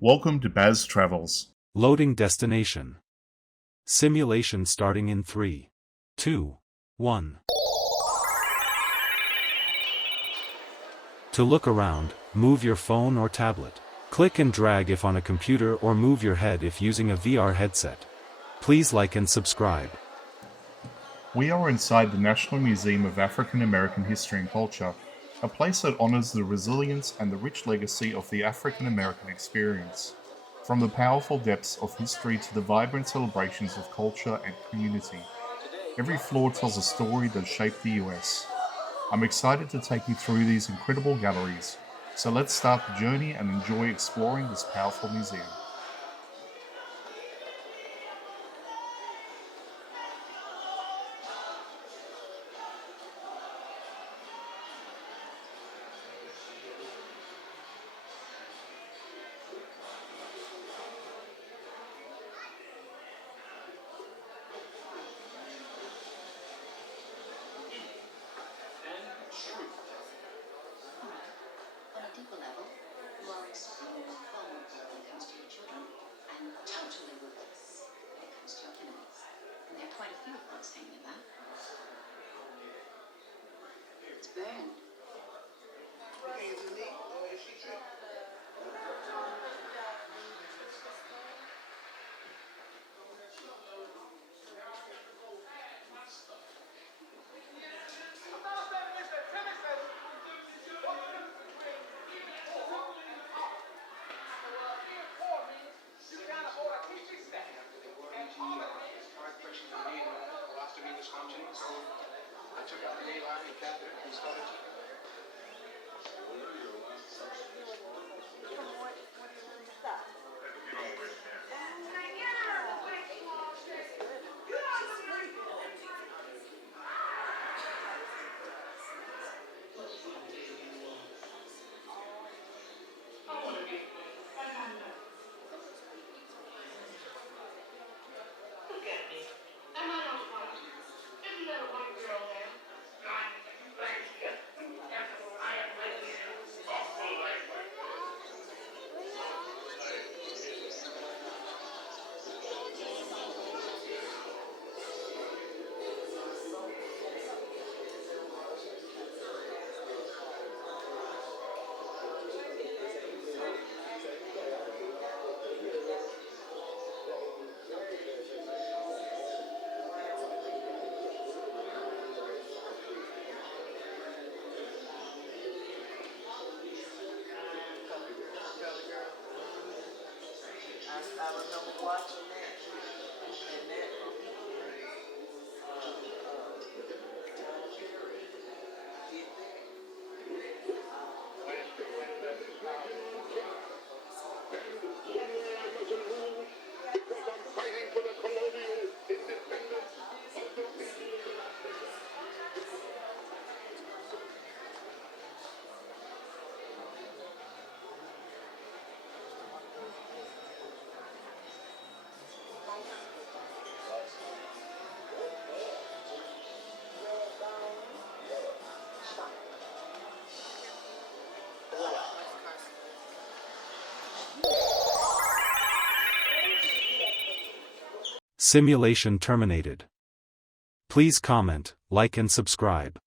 Welcome to Baz Travels. Loading destination. Simulation starting in 3, 2, 1. To look around, move your phone or tablet. Click and drag if on a computer or move your head if using a VR headset. Please like and subscribe. We are inside the National Museum of African American History and Culture, a place that honors the resilience and the rich legacy of the African American experience. From the powerful depths of history to the vibrant celebrations of culture and community, every floor tells a story that shaped the US. I'm excited to take you through these incredible galleries, so let's start the journey and enjoy exploring this powerful museum. On a deeper level, you are extremely vulnerable when it comes to your children and totally ruthless when it comes to your enemies. And there are quite a few of those hanging about. It's burned. I remember watching that, and that Simulation terminated. Please comment, like and subscribe.